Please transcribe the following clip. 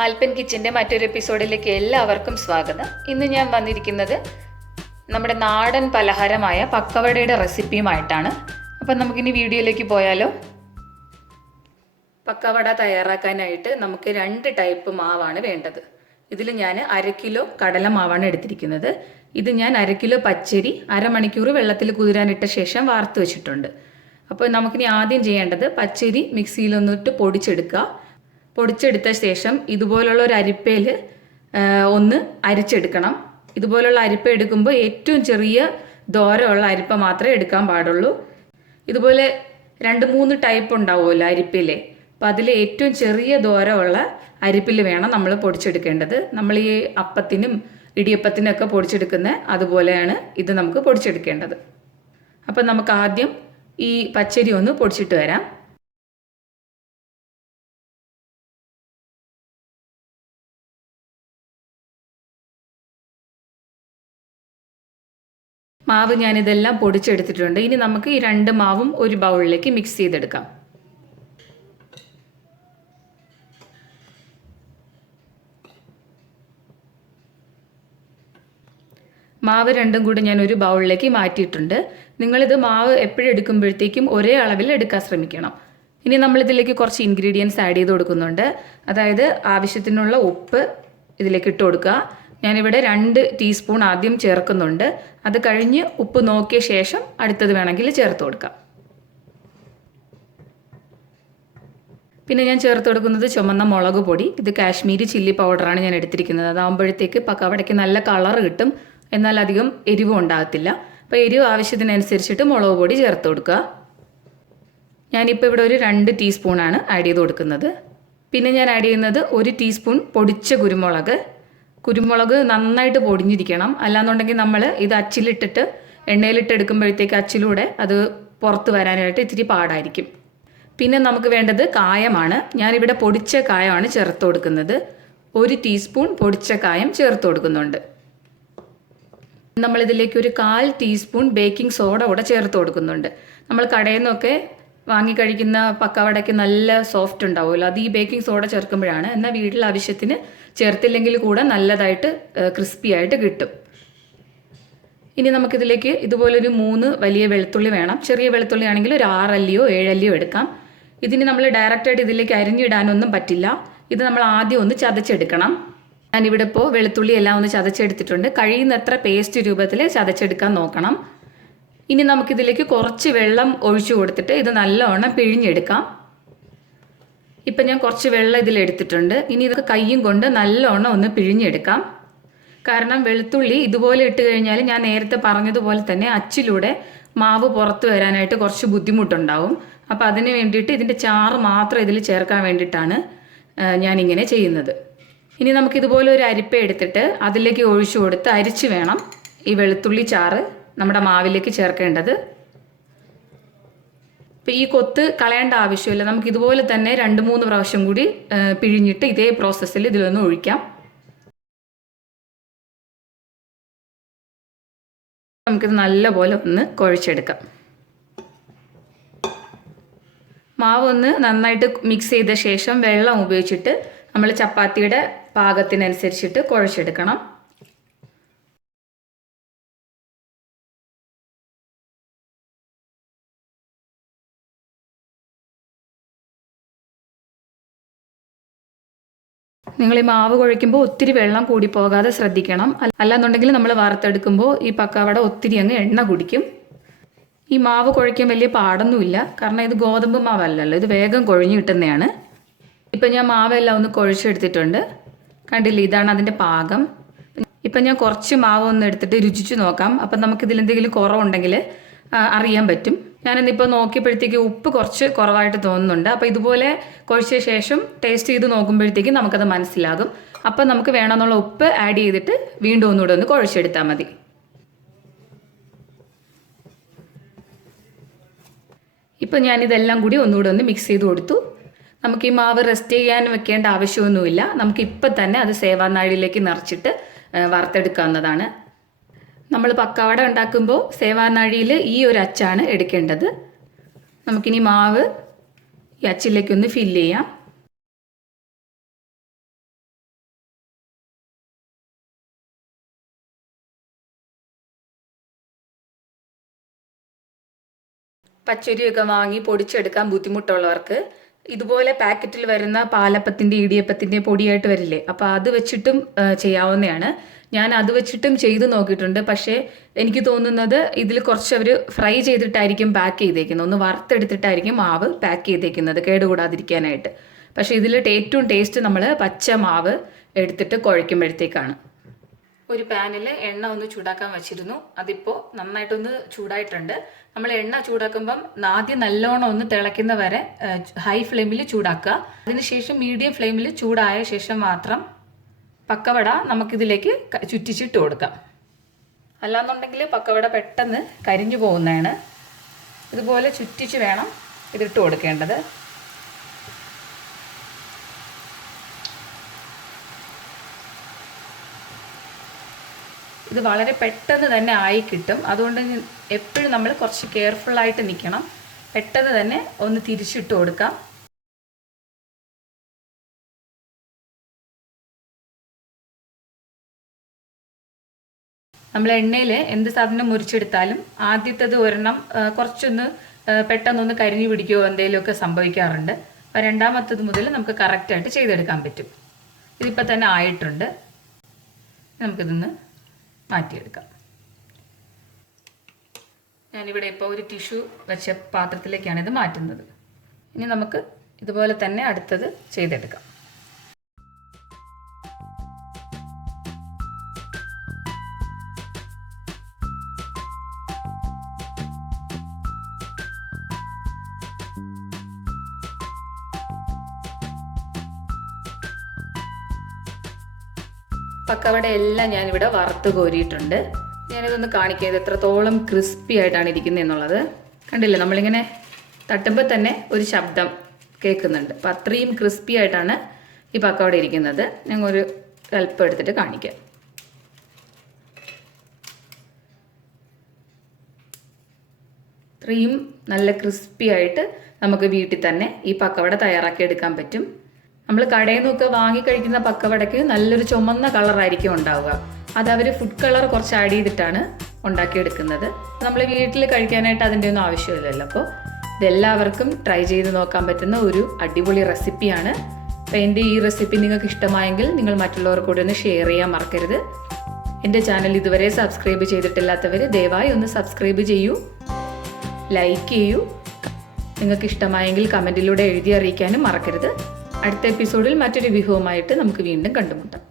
ആൽപ്പൻ കിച്ചൻ്റെ മറ്റൊരു എപ്പിസോഡിലേക്ക് എല്ലാവർക്കും സ്വാഗതം. ഇന്ന് ഞാൻ വന്നിരിക്കുന്നത് നമ്മുടെ നാടൻ പലഹാരമായ പക്കവടയുടെ റെസിപ്പിയുമായിട്ടാണ്. അപ്പം നമുക്കിനി വീഡിയോയിലേക്ക് പോയാലോ. പക്കവട തയ്യാറാക്കാനായിട്ട് നമുക്ക് 2 ടൈപ്പ് മാവാണ് വേണ്ടത്. ഇതിൽ ഞാൻ 1/2 കിലോ കടലമാവാണ് എടുത്തിരിക്കുന്നത്. ഇത് ഞാൻ 1/2 കിലോ പച്ചരി അരമണിക്കൂർ വെള്ളത്തിൽ കുതിരാനിട്ട ശേഷം വാർത്ത് വെച്ചിട്ടുണ്ട്. അപ്പോൾ നമുക്കിനി ആദ്യം ചെയ്യേണ്ടത് പച്ചരി മിക്സിയിലൊന്നിട്ട് പൊടിച്ചെടുക്കുക. പൊടിച്ചെടുത്ത ശേഷം ഇതുപോലുള്ള ഒരു അരിപ്പയിൽ ഒന്ന് അരിച്ചെടുക്കണം. ഇതുപോലുള്ള അരിപ്പ എടുക്കുമ്പോൾ ഏറ്റവും ചെറിയ ദോരമുള്ള അരിപ്പ മാത്രമേ എടുക്കാൻ പാടുള്ളൂ. ഇതുപോലെ 2-3 ടൈപ്പ് ഉണ്ടാവുമല്ലോ അരിപ്പയിലെ. അപ്പോൾ അതിൽ ഏറ്റവും ചെറിയ ദോരമുള്ള അരിപ്പിൽ വേണം നമ്മൾ പൊടിച്ചെടുക്കേണ്ടത്. നമ്മൾ ഈ അപ്പത്തിനും ഇടിയപ്പത്തിനൊക്കെ പൊടിച്ചെടുക്കുന്ന അതുപോലെയാണ് ഇത് നമുക്ക് പൊടിച്ചെടുക്കേണ്ടത്. അപ്പം നമുക്ക് ആദ്യം ഈ പച്ചരി ഒന്ന് പൊടിച്ചിട്ട് വരാം. മാവ് ഞാനിതെല്ലാം പൊടിച്ചെടുത്തിട്ടുണ്ട്. ഇനി നമുക്ക് ഈ 2 മാവും ഒരു ബൗളിലേക്ക് മിക്സ് ചെയ്തെടുക്കാം. മാവ് രണ്ടും കൂടി ഞാൻ ഒരു ബൗളിലേക്ക് മാറ്റിയിട്ടുണ്ട്. നിങ്ങളിത് മാവ് എപ്പോഴും എടുക്കുമ്പോഴത്തേക്കും ഒരേ അളവിൽ എടുക്കാൻ ശ്രമിക്കണം. ഇനി നമ്മളിതിലേക്ക് കുറച്ച് ഇൻഗ്രീഡിയൻസ് ആഡ് ചെയ്ത് കൊടുക്കുന്നുണ്ട്. അതായത് ആവശ്യത്തിനുള്ള ഉപ്പ് ഇതിലേക്ക് ഇട്ട് കൊടുക്കുക. ഞാനിവിടെ 2 ടീസ്പൂൺ ആദ്യം ചേർക്കുന്നുണ്ട്. അത് കഴിഞ്ഞ് ഉപ്പ് നോക്കിയ ശേഷം അടുത്തത് വേണമെങ്കിൽ ചേർത്ത് കൊടുക്കാം. പിന്നെ ഞാൻ ചേർത്ത് കൊടുക്കുന്നത് ചുമന്ന മുളക് പൊടി. ഇത് കാശ്മീരി ചില്ലി പൗഡറാണ് ഞാൻ എടുത്തിരിക്കുന്നത്. അതാകുമ്പോഴത്തേക്ക് പക്കവടയ്ക്ക് നല്ല കളർ കിട്ടും, എന്നാൽ അധികം എരിവും ഉണ്ടാകത്തില്ല. അപ്പോൾ എരിവ് ആവശ്യത്തിനനുസരിച്ചിട്ട് മുളക് പൊടി ചേർത്ത് കൊടുക്കുക. ഞാനിപ്പോൾ ഇവിടെ ഒരു 2 ടീസ്പൂണാണ് ആഡ് ചെയ്ത് കൊടുക്കുന്നത്. പിന്നെ ഞാൻ ആഡ് ചെയ്യുന്നത് 1 ടീസ്പൂൺ പൊടിച്ച കുരുമുളക് നന്നായിട്ട് പൊടിഞ്ഞിരിക്കണം. അല്ലാന്നുണ്ടെങ്കിൽ നമ്മൾ ഇത് അച്ചിലിട്ടിട്ട് എണ്ണയിലിട്ട് എടുക്കുമ്പോഴത്തേക്ക് അച്ചിലൂടെ അത് പുറത്ത് വരാനായിട്ട് ഇത്തിരി പാടായിരിക്കും. പിന്നെ നമുക്ക് വേണ്ടത് കായമാണ്. ഞാനിവിടെ പൊടിച്ച കായമാണ് ചേർത്ത് കൊടുക്കുന്നത്. 1 ടീസ്പൂൺ പൊടിച്ച കായം ചേർത്ത് കൊടുക്കുന്നുണ്ട്. നമ്മളിതിലേക്ക് ഒരു 1/4 ടീസ്പൂൺ ബേക്കിംഗ് സോഡ കൂടെ ചേർത്ത് കൊടുക്കുന്നുണ്ട്. നമ്മൾ കടയിൽ നിന്നൊക്കെ വാങ്ങി കഴിക്കുന്ന പക്കവടയ്ക്ക് നല്ല സോഫ്റ്റ് ഉണ്ടാവുമല്ലോ, അത് ഈ ബേക്കിംഗ് സോഡ ചേർക്കുമ്പോഴാണ്. എന്നാൽ വീട്ടിൽ ആവശ്യത്തിന് ചേർത്തില്ലെങ്കിൽ കൂടെ നല്ലതായിട്ട് ക്രിസ്പി ആയിട്ട് കിട്ടും. ഇനി നമുക്കിതിലേക്ക് ഇതുപോലൊരു 3 വലിയ വെളുത്തുള്ളി വേണം. ചെറിയ വെളുത്തുള്ളി ആണെങ്കിൽ ഒരു 6 അല്ലിയോ 7 അല്ലിയോ എടുക്കാം. ഇതിന് നമ്മൾ ഡയറക്റ്റായിട്ട് ഇതിലേക്ക് അരിഞ്ഞിടാനൊന്നും പറ്റില്ല. ഇത് നമ്മൾ ആദ്യം ഒന്ന് ചതച്ചെടുക്കണം. ഞാനിവിടെ ഇപ്പോൾ വെളുത്തുള്ളി എല്ലാം ഒന്ന് ചതച്ചെടുത്തിട്ടുണ്ട്. കഴിയുന്നത്ര പേസ്റ്റ് രൂപത്തിൽ ചതച്ചെടുക്കാൻ നോക്കണം. ഇനി നമുക്കിതിലേക്ക് കുറച്ച് വെള്ളം ഒഴിച്ചു കൊടുത്തിട്ട് ഇത് നല്ലവണ്ണം പിഴിഞ്ഞെടുക്കാം. ഇപ്പം ഞാൻ കുറച്ച് വെള്ളം ഇതിലെടുത്തിട്ടുണ്ട്. ഇനി ഇതൊക്കെ കയ്യും കൊണ്ട് നല്ലവണ്ണം ഒന്ന് പിഴിഞ്ഞെടുക്കാം. കാരണം വെളുത്തുള്ളി ഇതുപോലെ ഇട്ട് കഴിഞ്ഞാൽ ഞാൻ നേരത്തെ പറഞ്ഞതുപോലെ തന്നെ അച്ചിലൂടെ മാവ് പുറത്ത് വരാനായിട്ട് കുറച്ച് ബുദ്ധിമുട്ടുണ്ടാവും. അപ്പോൾ അതിന് വേണ്ടിയിട്ട് ഇതിൻ്റെ ചാറ് മാത്രം ഇതിൽ ചേർക്കാൻ വേണ്ടിയിട്ടാണ് ഞാനിങ്ങനെ ചെയ്യുന്നത്. ഇനി നമുക്കിതുപോലെ ഒരു അരിപ്പ എടുത്തിട്ട് അതിലേക്ക് ഒഴിച്ചു കൊടുത്ത് അരിച്ച് വേണം ഈ വെളുത്തുള്ളി ചാറ് നമ്മുടെ മാവിലേക്ക് ചേർക്കേണ്ടത്. ഇപ്പം ഈ കൊത്ത് കളയേണ്ട ആവശ്യമില്ല. നമുക്കിതുപോലെ തന്നെ 2-3 പ്രാവശ്യം കൂടി പിഴിഞ്ഞിട്ട് ഇതേ പ്രോസസ്സിൽ ഇതിലൊന്ന് ഒഴിക്കാം. നമുക്കിത് നല്ലപോലെ ഒന്ന് കുഴച്ചെടുക്കാം. മാവ് ഒന്ന് നന്നായിട്ട് മിക്സ് ചെയ്ത ശേഷം വെള്ളം ഉപയോഗിച്ചിട്ട് നമ്മൾ ചപ്പാത്തിയുടെ പാകത്തിനനുസരിച്ചിട്ട് കുഴച്ചെടുക്കണം. നിങ്ങൾ ഈ മാവ് കുഴയ്ക്കുമ്പോൾ ഒത്തിരി വെള്ളം കൂടി പോകാതെ ശ്രദ്ധിക്കണം. അല്ലാന്നുണ്ടെങ്കിൽ നമ്മൾ വറുത്തെടുക്കുമ്പോൾ ഈ പക്കവട ഒത്തിരി അങ്ങ് എണ്ണ കുടിക്കും. ഈ മാവ് കുഴയ്ക്കാൻ വലിയ പാടൊന്നുമില്ല, കാരണം ഇത് ഗോതമ്പ് മാവല്ലല്ലോ, ഇത് വേഗം കുഴഞ്ഞു കിട്ടുന്നതാണ്. ഇപ്പം ഞാൻ മാവെല്ലാം ഒന്ന് കുഴച്ചെടുത്തിട്ടുണ്ട്. കണ്ടില്ലേ, ഇതാണ് അതിൻ്റെ പാകം. ഇപ്പം ഞാൻ കുറച്ച് മാവ് ഒന്ന് എടുത്തിട്ട് രുചിച്ച് നോക്കാം. അപ്പം നമുക്കിതിലെന്തെങ്കിലും കുറവുണ്ടെങ്കിൽ അറിയാൻ പറ്റും. ഞാനിന്നിപ്പോൾ നോക്കിയപ്പോഴത്തേക്ക് ഉപ്പ് കുറച്ച് കുറവായിട്ട് തോന്നുന്നുണ്ട്. അപ്പോൾ ഇതുപോലെ കുഴച്ച ശേഷം ടേസ്റ്റ് ചെയ്ത് നോക്കുമ്പോഴത്തേക്കും നമുക്കത് മനസ്സിലാകും. അപ്പം നമുക്ക് വേണമെന്നുള്ള ഉപ്പ് ആഡ് ചെയ്തിട്ട് വീണ്ടും ഒന്നുകൂടെ ഒന്ന് കുഴച്ചെടുത്താൽ മതി. ഇപ്പം ഞാനിതെല്ലാം കൂടി ഒന്നുകൂടെ ഒന്ന് മിക്സ് ചെയ്ത് കൊടുത്തു. നമുക്ക് ഈ മാവ് റെസ്റ്റ് ചെയ്യാൻ വെക്കേണ്ട ആവശ്യമൊന്നുമില്ല. നമുക്കിപ്പം തന്നെ അത് സേവാനാഴിയിലേക്ക് നിറച്ചിട്ട് വറുത്തെടുക്കാവുന്നതാണ്. നമ്മൾ പക്കവട ഉണ്ടാക്കുമ്പോൾ സേവാനാഴിയിൽ ഈ ഒരു അച്ചാണ് എടുക്കേണ്ടത്. നമുക്കിനി മാവ് ഈ അച്ചിലേക്കൊന്ന് ഫില്ല് ചെയ്യാം. പച്ചരിയൊക്കെ വാങ്ങി പൊടിച്ചെടുക്കാൻ ബുദ്ധിമുട്ടുള്ളവർക്ക് ഇതുപോലെ പാക്കറ്റിൽ വരുന്ന പാലപ്പത്തിൻ്റെ ഇടിയപ്പത്തിൻ്റെ പൊടിയായിട്ട് വരില്ലേ, അപ്പോൾ അത് വെച്ചിട്ടും ചെയ്യാവുന്നതാണ്. ഞാൻ അത് വെച്ചിട്ടും ചെയ്ത് നോക്കിയിട്ടുണ്ട്. പക്ഷേ എനിക്ക് തോന്നുന്നത് ഇതിൽ കുറച്ച് അവർ ഫ്രൈ ചെയ്തിട്ടായിരിക്കും പാക്ക് ചെയ്തേക്കുന്നത്, ഒന്ന് വറുത്തെടുത്തിട്ടായിരിക്കും മാവ് പാക്ക് ചെയ്തേക്കുന്നത് കേടുകൂടാതിരിക്കാനായിട്ട്. പക്ഷേ ഇതിൽ ഏറ്റവും ടേസ്റ്റ് നമ്മൾ പച്ച മാവ് എടുത്തിട്ട് കുഴയ്ക്കുമ്പോഴത്തേക്കാണ്. ഒരു പാനിൽ എണ്ണ ഒന്ന് ചൂടാക്കാൻ വെച്ചിരുന്നു. അതിപ്പോൾ നന്നായിട്ടൊന്ന് ചൂടായിട്ടുണ്ട്. നമ്മൾ എണ്ണ ചൂടാക്കുമ്പം ആദ്യം നല്ലോണം ഒന്ന് തിളയ്ക്കുന്ന വരെ ഹൈ ഫ്ലെയിമിൽ ചൂടാക്കുക. അതിനുശേഷം മീഡിയം ഫ്ലെയിമിൽ ചൂടായ ശേഷം മാത്രം പക്കവട നമുക്കിതിലേക്ക് ചുറ്റിച്ചിട്ട് കൊടുക്കാം. അല്ലാന്നുണ്ടെങ്കിൽ പക്കവട പെട്ടെന്ന് കരിഞ്ഞു പോകുന്നതാണ്. ഇതുപോലെ ചുറ്റിച്ച് വേണം ഇതിട്ട് കൊടുക്കേണ്ടത്. ഇത് വളരെ പെട്ടെന്ന് തന്നെ ആയി കിട്ടും. അതുകൊണ്ട് എപ്പോഴും നമ്മൾ കുറച്ച് കെയർഫുള്ളായിട്ട് നിൽക്കണം. പെട്ടെന്ന് തന്നെ ഒന്ന് തിരിച്ചിട്ട് കൊടുക്കാം. നമ്മൾ എണ്ണയിൽ എന്ത് സാധനം മുറിച്ചെടുത്താലും ആദ്യത്തേത് ഒരെണ്ണം കുറച്ചൊന്ന് പെട്ടെന്നൊന്ന് കരിഞ്ഞു പിടിക്കുകയോ എന്തെങ്കിലുമൊക്കെ സംഭവിക്കാറുണ്ട്. അപ്പോൾ രണ്ടാമത്തത് മുതൽ നമുക്ക് കറക്റ്റായിട്ട് ചെയ്തെടുക്കാൻ പറ്റും. ഇതിപ്പോൾ തന്നെ ആയിട്ടുണ്ട്. നമുക്കിതൊന്ന് മാറ്റിയെടുക്കാം. ഞാനിവിടെ ഇപ്പോൾ ഒരു ടിഷ്യൂ വെച്ച പാത്രത്തിലേക്കാണ് ഇത് മാറ്റുന്നത്. ഇനി നമുക്ക് ഇതുപോലെ തന്നെ അടുത്തത് ചെയ്തെടുക്കാം. പക്കവട എല്ലാം ഞാനിവിടെ വറുത്ത് കോരിയിട്ടുണ്ട്. ഞാനിതൊന്ന് കാണിക്കാം എത്രത്തോളം ക്രിസ്പി ആയിട്ടാണ് ഇരിക്കുന്നത് എന്നുള്ളത്. കണ്ടില്ലേ, നമ്മളിങ്ങനെ തട്ടുമ്പോൾ തന്നെ ഒരു ശബ്ദം കേൾക്കുന്നുണ്ട്. അപ്പം അത്രയും ക്രിസ്പി ആയിട്ടാണ് ഈ പക്കവട ഇരിക്കുന്നത്. ഞങ്ങൾ ഒരു അല്പം എടുത്തിട്ട് കാണിക്കാം. അത്രയും നല്ല ക്രിസ്പി ആയിട്ട് നമുക്ക് വീട്ടിൽ തന്നെ ഈ പക്കവട തയ്യാറാക്കി എടുക്കാൻ പറ്റും. നമ്മൾ കടയിൽ നിന്നൊക്കെ വാങ്ങിക്കഴിക്കുന്ന പക്കവടയ്ക്ക് നല്ലൊരു ചുമന്ന കളറായിരിക്കും ഉണ്ടാവുക. അത് അവർ ഫുഡ് കളർ കുറച്ച് ആഡ് ചെയ്തിട്ടാണ് ഉണ്ടാക്കിയെടുക്കുന്നത്. നമ്മൾ വീട്ടിൽ കഴിക്കാനായിട്ട് അതിൻ്റെ ഒന്നും ആവശ്യമില്ലല്ലോ. അപ്പോൾ ഇതെല്ലാവർക്കും ട്രൈ ചെയ്ത് നോക്കാൻ പറ്റുന്ന ഒരു അടിപൊളി റെസിപ്പിയാണ്. അപ്പോൾ എൻ്റെ ഈ റെസിപ്പി നിങ്ങൾക്ക് ഇഷ്ടമായെങ്കിൽ നിങ്ങൾ മറ്റുള്ളവർക്ക് കൂടെ ഒന്ന് ഷെയർ ചെയ്യാൻ മറക്കരുത്. എൻ്റെ ചാനൽ ഇതുവരെ സബ്സ്ക്രൈബ് ചെയ്തിട്ടില്ലാത്തവർ ദയവായി ഒന്ന് സബ്സ്ക്രൈബ് ചെയ്യൂ, ലൈക്ക് ചെയ്യൂ. നിങ്ങൾക്ക് ഇഷ്ടമായെങ്കിൽ കമൻറ്റിലൂടെ എഴുതി അറിയിക്കാനും മറക്കരുത്. അടുത്ത എപ്പിസോഡിൽ മറ്റൊരു വിഭവമായിട്ട് നമുക്ക് വീണ്ടും കണ്ടുമുട്ടാം.